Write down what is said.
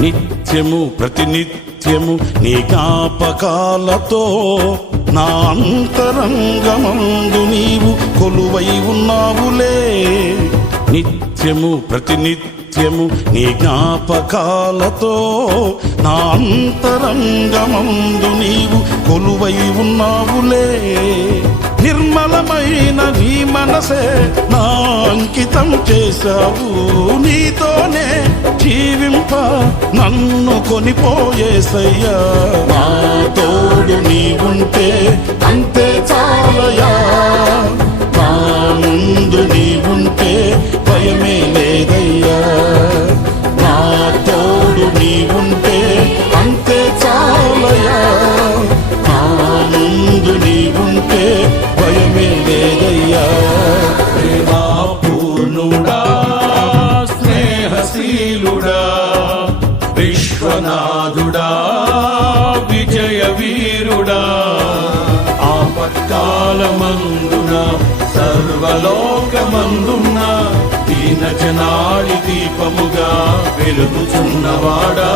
నిత్యము ప్రతినిత్యము నీ జ్ఞాపకాలతో నా అంతరంగమందు నీవు కొలువై ఉన్నావులే. నిత్యము ప్రతినిత్యము నీ జ్ఞాపకాలతో నా అంతరంగమందు నీవు కొలువై ఉన్నావులే. నిర్మలమైన నీ మనసే నా అంకితం చేశావు. నీతోనే జీవింప నన్ను కొనిపోయేసయ్యా. నా తోడు నీవుంటే అంతే చాలయా. నా ముందు నీవుంటే భయమే లేదయ్యా. నా తోడు నీవుంటే అంతే చాలయా. నా ముందు నీవుంటే భయమే లేదయ్యా. ప్రేమాపూర్ణుడా, స్నేహశీలుడా, విశ్వనాథుడా, విజయ వీరుడా, ఆపత్కాలమందున సర్వలోకమందున్న దీన జనాళి దీపముగా వెలుగుచున్నవాడా.